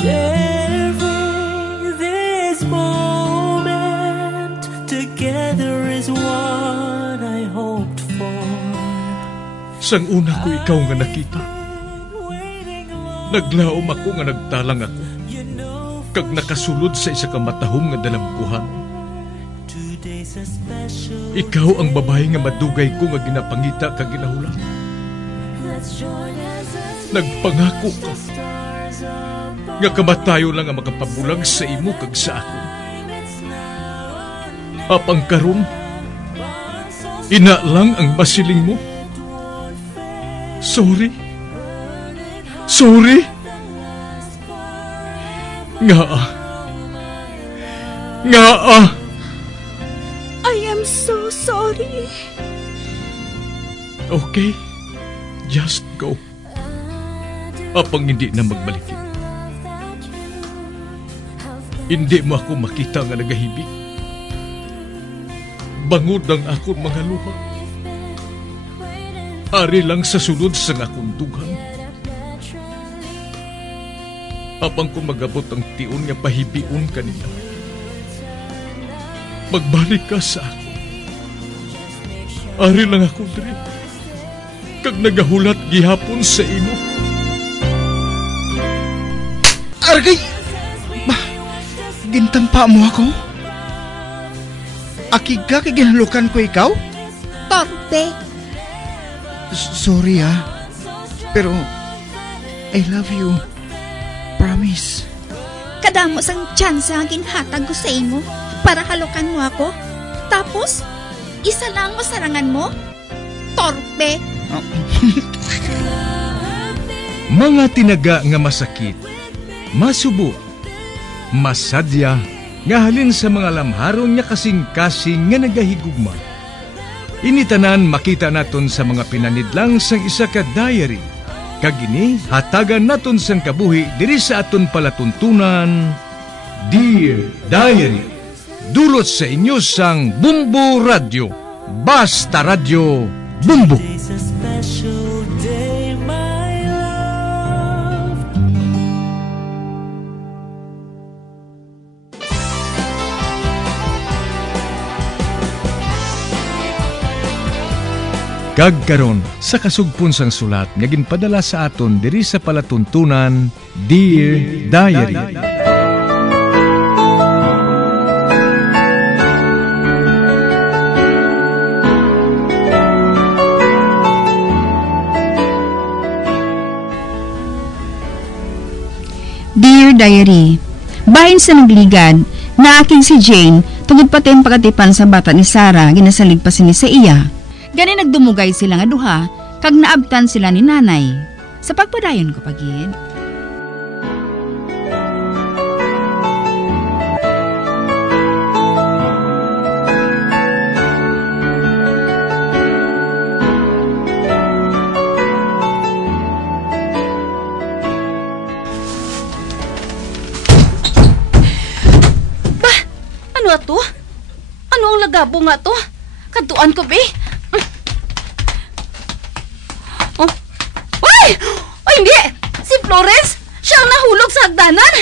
Sharing this moment together is what I hoped for. Sang una ko ikaw nga nakita, naglaom ako nga nagtalang ako, kag nakasulod sa isa ka matahom nga dalamkuhan. Ikaw ang babae nga madugay ko nga ginapangita kag ginahulan. Nagpangako ka nga kamatayo lang ang makapabulag sa imo kag sa ako. Apang karon, ina lang ang masiling mo. Sorry. Nga. I am so sorry. Okay, just go. Apang hindi na magbalikin. Hindi mo ako makita nga nagahibig. Bangod ang akong mga luha. Ari lang sa sulod sa akong dughan. Apang kung magabot ang tiun nga pahibiun kanila, magbalik ka sa ako. Ari lang ako diri, kag nagahulat gihapon sa imo. Argay! Gintampa mo ako? Akiga kay ginalukan ko ikaw? Torpe. Sorry pero I love you. Promise. Kadamo sang tsansa ang ginhatag ko sa imo para halukan mo ako. Tapos, isa lang mo sarangan mo? Torpe. Mga tinaga nga masakit, masubo, masadya, nga halin sa mga lamharon niya kasing-kasing nga nagahigugma. Initanan makita naton sa mga pinanidlang sang isa ka diary. Kagini, hatagan naton sang kabuhi diri sa aton palatuntunan, Dear Diary. Dulot sa inyo sang Bumbo Radio. Basta Radio Bumbo. It's a special day, my love. Kagkaron sa kasugpon sang sulat nga ginpadala sa aton diri sa palatuntunan, Dear Diary. Dear Diary, bahin sa nagligad na aking si Jane tungod pati ang pagatipan sa bata ni Sarah ginasalig pa sini sa iya. Gani nagdumugay sila nga duha kag naabtan sila ni nanay. Sa pagpadayon ko pagid. Ano ato? Ano ang lagabo nga to? Kantuan ko, be? Oh. Ay! Ay, hindi! Si Florence! Siya ang nahulog sa hagdanan!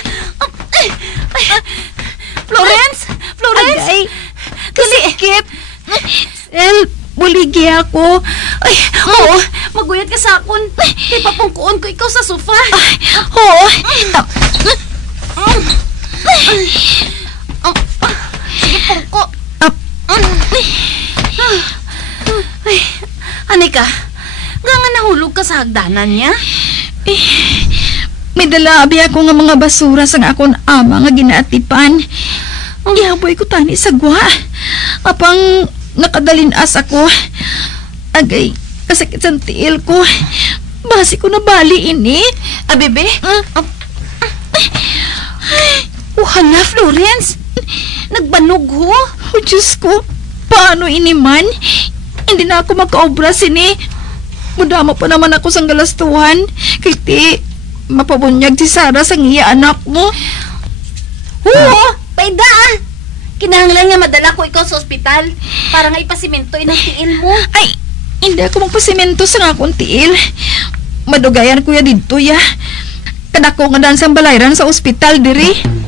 Florence! Florence! Agay! Kasikip! Buligi ako. Ay, oo! Maguyat ka sa akon. Di papungkuon ko ikaw sa sofa. Oo. Sige, pungko. Ay, Anika, nga nahulog ka sa hagdanan niya? May dalabi ako nga mga basura sa akon ama nga ginaatipan. Ang gihaboy ko tani sa gwa. Apang nakadalinas ako. Agay, kasakit sa tiil ko. Basi ko na bali ini. Bebe? Hala, Florence. Nagbanog ho. Oh, Diyos ko. Paano ini man? Hindi na ako makaobra sini. Mudama pa naman ako sa galastuhan. Kaya ti, mapabunyag si Sarah sa iya anak mo. Oo, paida. Kinahanglan nga madala ko ikaw sa ospital para nga ipasimento inang tiil mo. Ay, hindi ako magpasimento sa akong tiil. Madugayan ko ya dito ya. kadako nga dansang balayran sa ospital diri.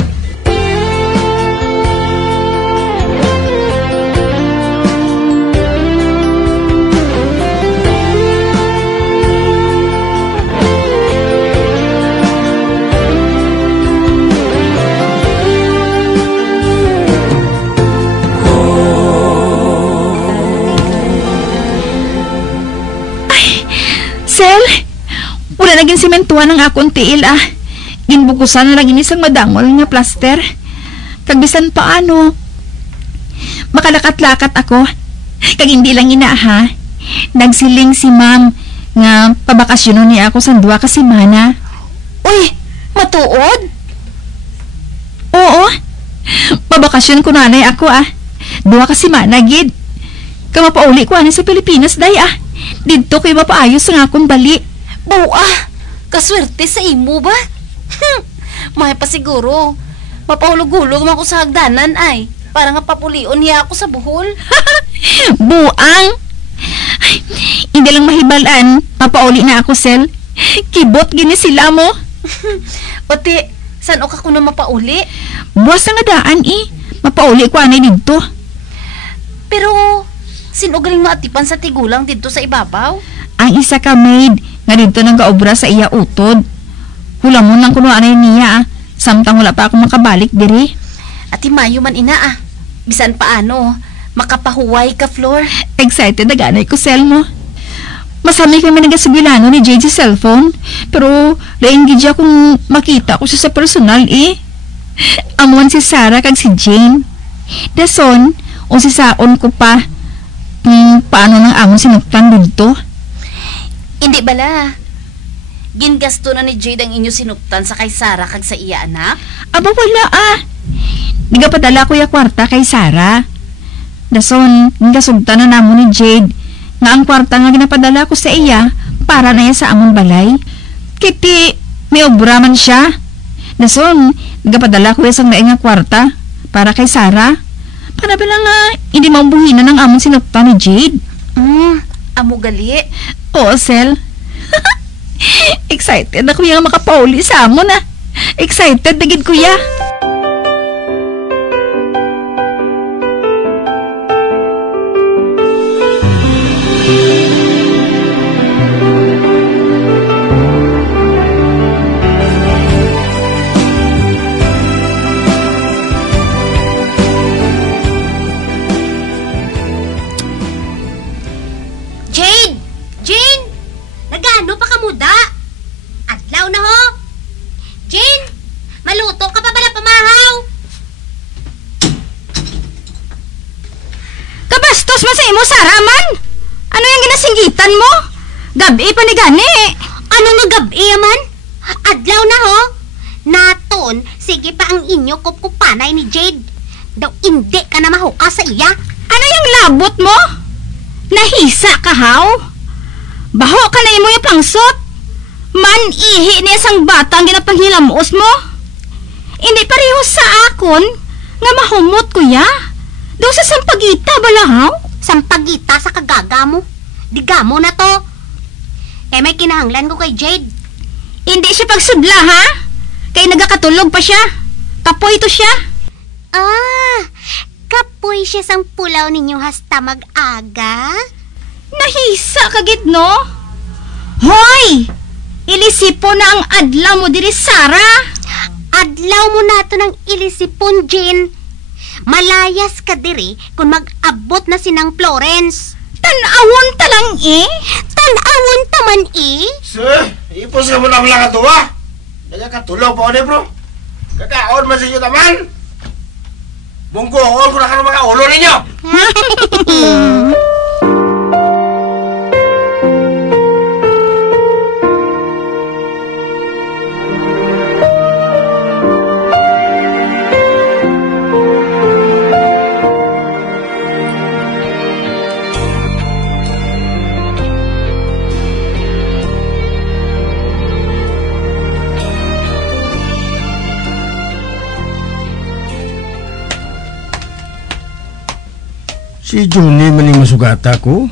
Sel, wala naging simentuhan ng akong tiil ah. Ginbukusan na lang inisang madangol nga plaster. Kagbisan paano? Makalakat-lakat ako. Kag hindi lang ina ha. Nagsiling si ma'am nga pabakasyonon niya ako sa 2 ka semana. Uy, matuod? Oo. Pabakasyon ko nanay ako ah. 2 ka semana gid. Kamapauli ko ani sa Pilipinas day ah. Dito ko'y mapaayos ang akong bali. Buwa, kaswerte sa imo ba? May pa siguro. Mapahulog-hulog man ko sa hagdanan ay. Para nga papulion niya ako sa buhol. Buang! Ay, hindi lang mahibalan. Mapauli na ako, Sel. Kibot gini sila mo. Pati, saan ka ko na mapauli? Buwas nga daan eh. Mapauli ko anay dito. Pero, sino galing maatipan sa tigulang dito sa ibabaw? Ang isa ka maid nga dito nang gaobra sa iya utod. Hula mo nang kuno anay niya ah. Samtang wala pa ako makabalik diri. Ati mayo man ina ah. Bisan paano, makapahuway ka, Flor. Excited na ganay ko, Sel mo. Masami kami nagasugilano ni Jade sa cellphone. Pero, laing gidya kung makita ko siya sa personal eh. Amuan si Sarah kag si Jane. Dason, o si Saon ko pa. Paano nang amon sinuktan dito? Hindi bala. Gingasto na ni Jade ang inyo sinuktan sa kay Sarah kag sa iya anak? Aba wala ah. Nigapadala ko ya kwarta kay Sarah. Dason, gingasugtan na namon ni Jade nga ang kwarta nga ginapadala ko sa iya para na iya sa amon balay. Kiti, may obra man siya. Dason, nigapadala ko isang nainga kwarta para kay Sarah. Para ba lang nga hindi maumbuhinan ng amon sinuktan ni Jade? Amo gali. Oo, Sel. Excited na kuya nga makapauli sa amon ah. Excited na gid kuya. Singgitan mo? Gabi pa ni gani. Ano nga gabi man? Adlaw na ho. Naton, sige pa ang inyo kupanay ni Jade. Daw hindi ka na mahuka sa iya. Ano yung labot mo? Nahisa ka haw? Baho ka na imo yung pangsot. Man ihi ni isang bata ang ginapanghilamuos mo. Hindi pareho sa akon nga mahumot kuya. Daw sa sampagita balahaw? Sampagita sa kagaga mo. Digamo na to. Kaya may kinahanglan ko kay Jade. Hindi siya pagsudla ha? Kaya nagakatulog pa siya. Kapoy to siya. Kapoy siya sang pulaw ninyo hasta mag-aga? Nahisa kagid no? Hoy! Ilisipon na ang adlaw mo diri, Sarah. Adlaw mo na to ng ilisipon, Jane. Malayas ka diri kung mag-abot na sinang Florence. Tanawon talang eh. Tanawon taman eh. Sir, ipos ka mo na mga katuwa. Nagkakatulog pa ako bro. Kakaon man sa inyo naman. Bunggoon ko na ka ng mga ulo ninyo. Si Johnny maning masugata ko.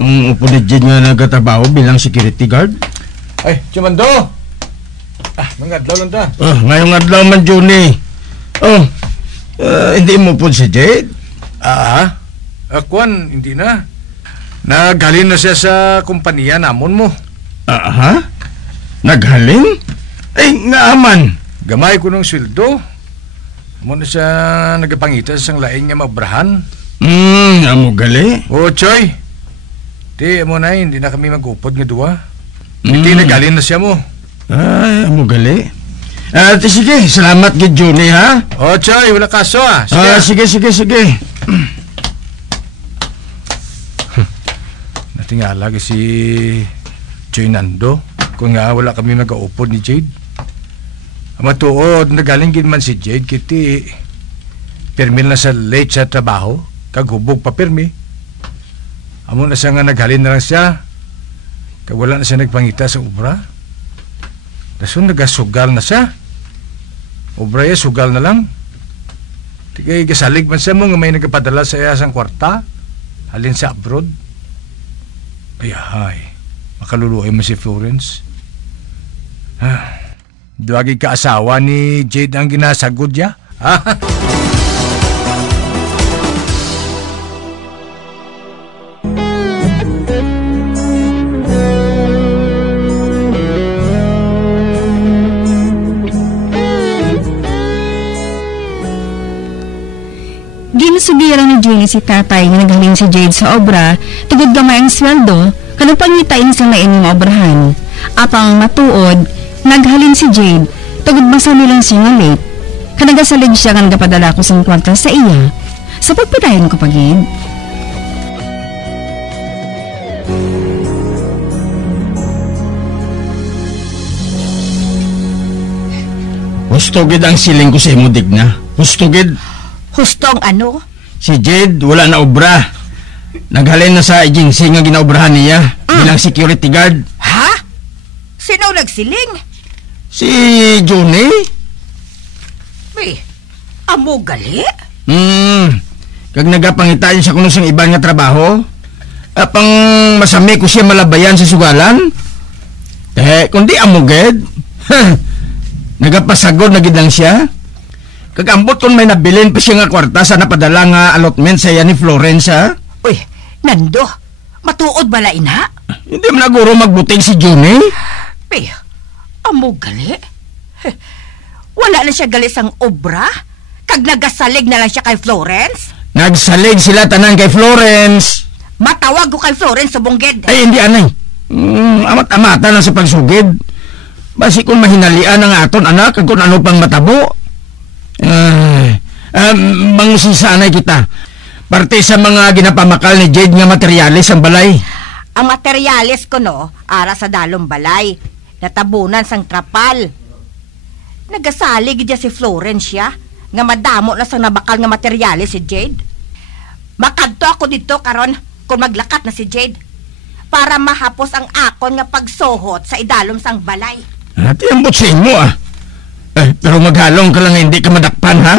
Ang upo ni Jade nga nagkatabaho bilang security guard. Ay, Chumando! Mga adlaw lang ta. Ngayong adlaw man, Johnny. Hindi mo po si Jade? Kwan, hindi na. Naghalin na siya sa kumpanya namon mo. Naghalin? Ay, naaman. Gamay ko ng sweldo. Amo na siya nagapangita sa laing nga mabrahan. Amo gali? O, Choy. Di, amo na, hindi na kami mag-upod nga duwa. Hindi naghalin na siya mo. Ay, amo gali. Sige, salamat kay Johnny, ha? O, Choy, wala kaso, Sige. Sige. Natingala si Choy Nando. Kung nga wala kami mag-upod ni Jade. Matuod, nagaling man si Jade, kiti permil na sa late sa trabaho, kaghubog pa permi. Amo na siya nga naghalin na lang siya, kag wala na siya nagpangita sa obra. Dason nagasugal na siya. Obra ya, sugal na lang. Tigay gasalig man siya mo nga may nagpadala sa iya sang kwarta, halin sa abroad. Ay, makaluluoy mo si Florence. Duwagi ka-asawa ni Jade ang ginasagod niya? Ginasubiran ni Julie si tatay nga naghaling si Jade sa obra, tugod gamay ang sweldo, kanang pangitain sa lain ng obrahan. Apang matuod, naghalin si Jade, tugod masami lang siya nga late. Kanagasalig siya nga nagapadala ko sa kwarta sa iya. Sa pagpadayon ko pagid. Hustogid ang siling ko sa imo, Digna. Hustogid. Hustong ano? Si Jade, wala na obra. Naghalin na sa agency nga ginaobrahan niya bilang security guard. Ha? Sino nagsiling? Si Johnny? Amo gali? Kag nagapangitain sa kuno sang ibang nga trabaho. Apang masami ko siya malabayan sa sugalan. Kundi amuged. Nagapasagod na gid lang siya. Kag ambot kon may nabilin pa siya nga kwarta sa napadala nga allotment sa iya ni Florence, ha? Uy, Nando, matuod bala ina? Hindi man naguro magbuting si Johnny. Amo gali? Wala na siya gali sang obra? Kag nagasalig na lang siya kay Florence? Nagsalig sila tanan kay Florence. Matawag ko kay Florence sa bungged. Ay, hindi anay. Amat-amata na sa pagsugid. Basi kung mahinalian ang aton anak, kung ano pang matabo. Mangusisanay kita. Parte sa mga ginapamakal ni Jade nga materyales ang balay. Ang materyales ko ara sa dalong balay. Natabunan sang trapal. Nagasalig diya si Florence siya, nga madamo na sang nabakal nga materyales si Jade. Makadto ako dito karon kung maglakat na si Jade para mahapos ang akon nga pagsohot sa idalom sang balay. Ati ang butsin mo, pero maghalong ka lang hindi ka madakpan, ha?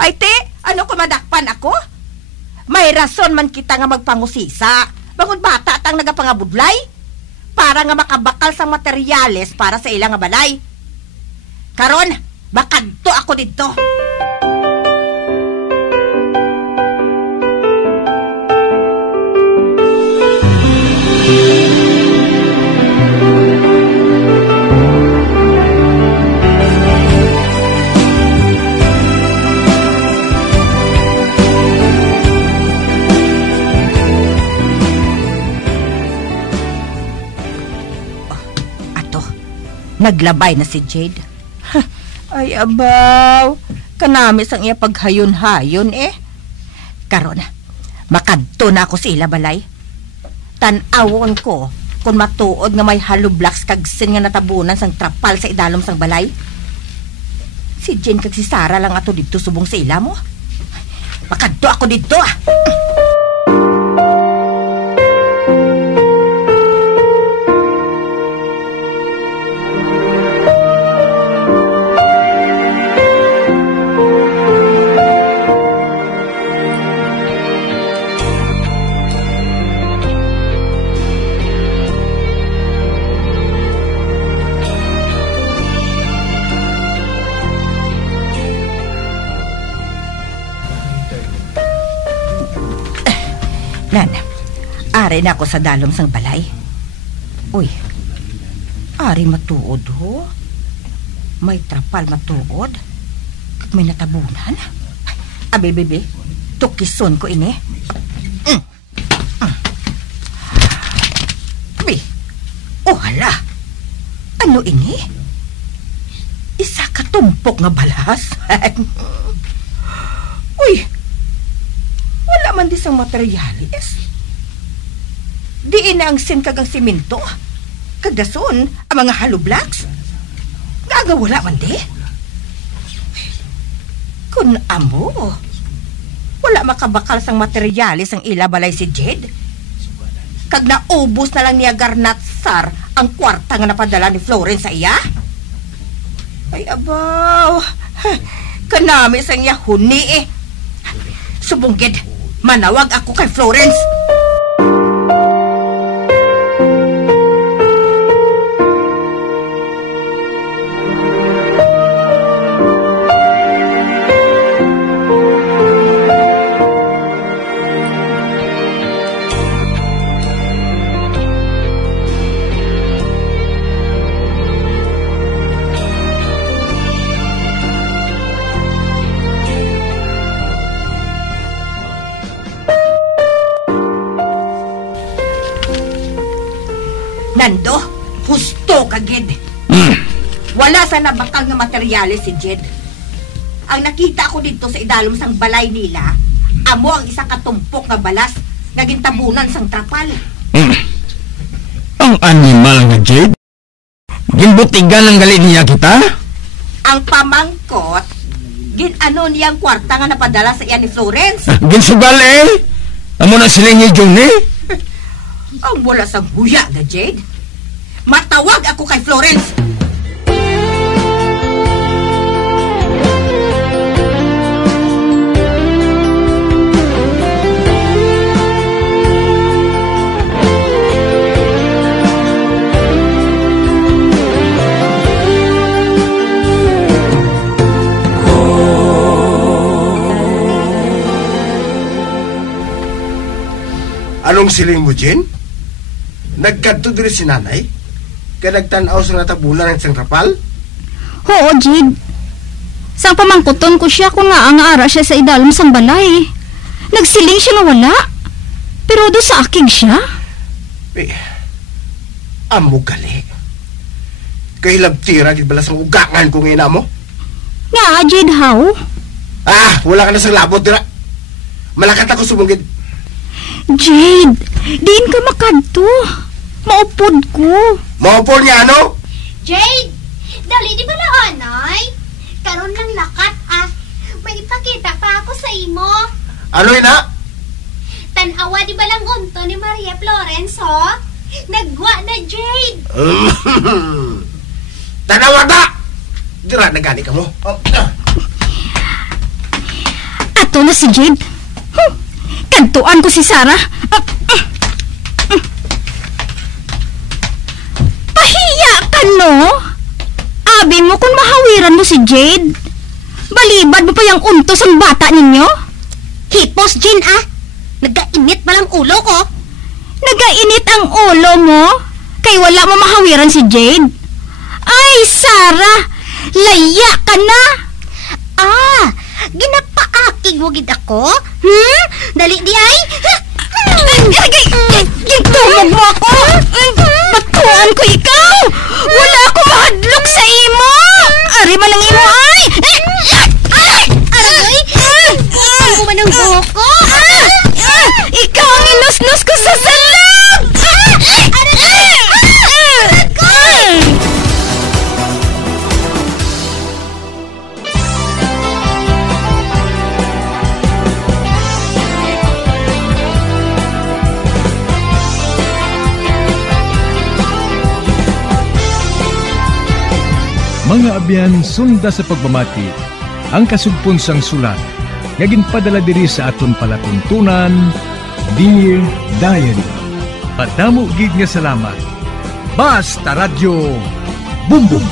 Ay, ano kung madakpan ako? May rason man kita nga magpangusisa. Bangod bata at ang nagapangabudlay para nga makabakal sa materyales para sa ilang nga balay. Karon, bakadto ako dito. Naglabay na si Jade. Ay, abaw. Kanamis ang iya paghayon-hayon Karon, makadto na ako sa ila balay. Tan-awon ko kung matuod nga may halublaks kag sin nga natabunan sang trapal sa idalom sang balay. Si Jen kag si Sarah lang ato dito subong sa ila mo. Makadto ako dito Ari na ako sa dalom sang balay. Uy, ari matuod ho. May trapal matuod. May natabunan. Abi, bebe, tukison ko ini. Abi, oh hala. Ano ini? Isa ka tumpok nga balas. Uy, wala man di sang materialis. Diin na ang kagang simento. Kagdason ang mga hollow blocks. Gaga wala man di. Kun amo, wala makabakal sang materialis ang ilabalay si Jed. Kag naubos na lang niya garnatsar ang kwarta nga napadala ni Florence sa iya. Ay abaw, kanami sang iya huni eh. Subunggid, manawag ako kay Florence. Nando, husto ka, Jed. Wala sa nabakal nga materyales si Jed. Ang nakita ko dito sa idalom sang balay nila, amo ang isa katumpok nga balas nga gintabunan sang trapal. Ang animal nga, Jed? Ginbutigan ang gali niya kita? Ang pamangkot, ginano niyang kwarta nga napadala sa iya ni Florence. Ginsugal eh? Amo na siling ni Johnny? Ang wala sa buya na, Jade. Matawag ako kay Florence. Anong siling mo, Jen? Nagkadto diri si nanay? Kaya nagtanaw sa natabunan ng isang trapal? Oo, Jade. Sang pamangkuton ko siya kung nga ang ara siya sa idalom sang balay. Nagsiling siya na wala. Pero do sa aking siya. Amo gali. Kay labtira di balas ang ugangan ko ngayon mo? Nga, Jade, how? Wala ka na sa labot dira. Malakat ako sumungid. Jade, diin ka makadto. Maupod ko. Maupod niya, ano? Jade, dali di ba na anay? Karon lang lakat may ipakita pa ako sa imo. Ano ina? Tanawa di ba lang unto ni Maria Florence, ho? Nagwa na, Jade. Tanawa ta! Dira na gani ka mo. Ato na si Jade. Kantuan ko si Sarah. Pahiya ka, no? Abi mo kung mahawiran mo si Jade. Balibad mo pa yung untos ang bata ninyo? Hipos, Jin, Nagkainit ba lang ulo ko? Nagainit ang ulo mo? Kay wala mo mahawiran si Jade? Ay, Sarah! Laya ka na! Ginapaakig mo gid ako? Dali di ay? Gintumog mo ako! Batuan ko ikaw! Wala ako mahadlok sa imo! Ari man ang imo ay! Aray! Ang mo man ang buhok ko! Ikaw ang inusnus ko sa salab! Mga abyan, sunda sa pagmamati, ang kasugpon sang sulat, nga ginpadala diri sa aton palatuntunan, Dear Diary. Padamo gid nga salamat. Basta Radio Bumbum.